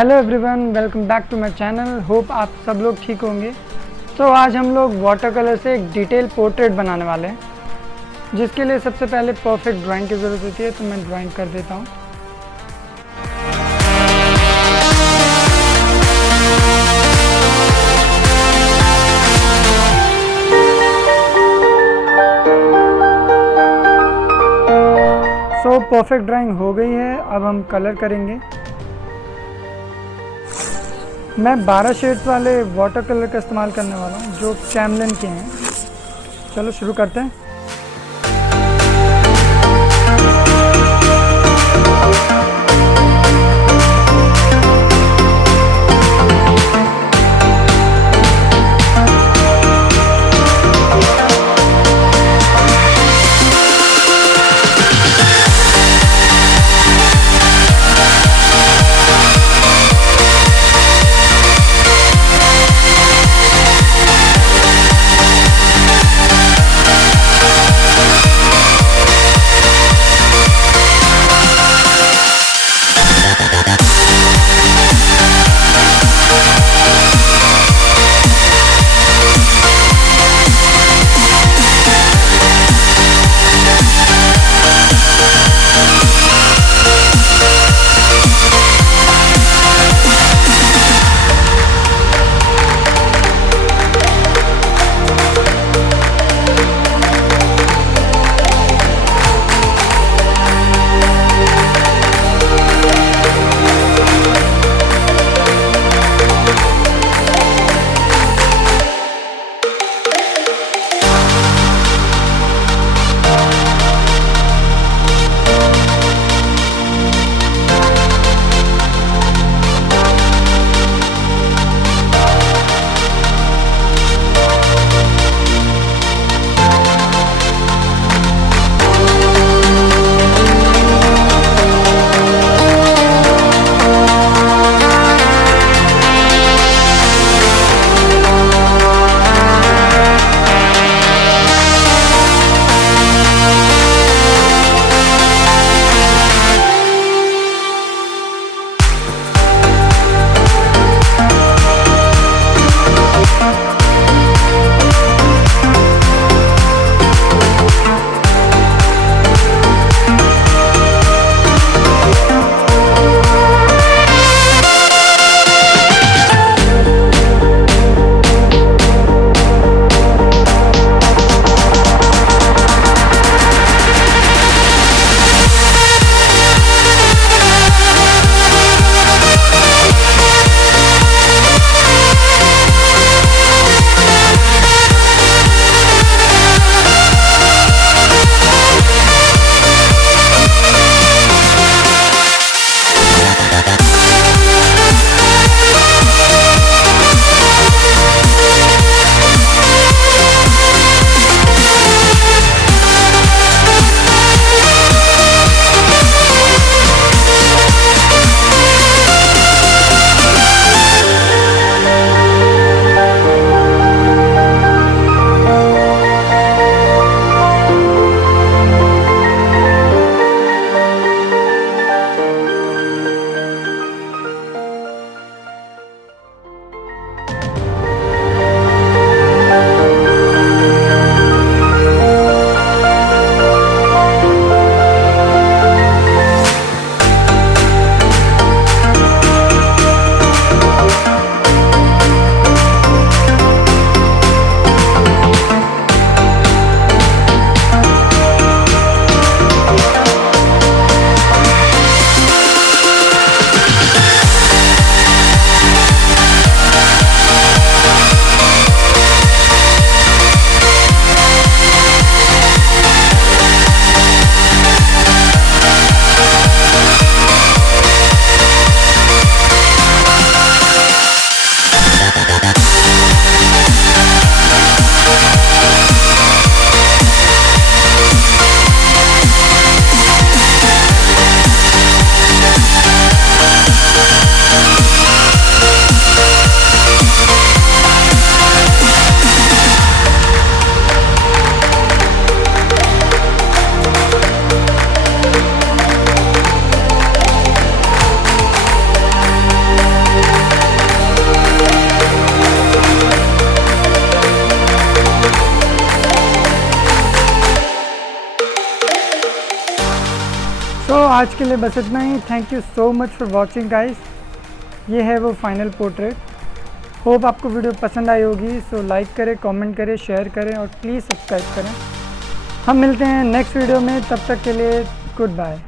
Hello everyone, welcome back to my channel. Hope आप सब लोग ठीक होंगे। तो आज हम लोग वाटर कलर से एक डिटेल पोर्ट्रेट बनाने वाले हैं, जिसके लिए सबसे पहले परफेक्ट ड्राइंग की ज़रूरत होती है। तो मैं ड्राइंग कर देता हूँ। परफेक्ट ड्राइंग हो गई है। अब हम कलर करेंगे। मैं 12 शेड्स वाले वाटर कलर का इस्तेमाल करने वाला हूँ, जो कैमलिन के हैं। चलो शुरू करते हैं। आज के लिए बस इतना ही। Thank you so much for watching guys. ये है वो फाइनल पोर्ट्रेट। होप आपको वीडियो पसंद आई होगी। सो लाइक करें, कमेंट करें, शेयर करें और प्लीज़ सब्सक्राइब करें। हम मिलते हैं नेक्स्ट वीडियो में, तब तक के लिए गुड बाय।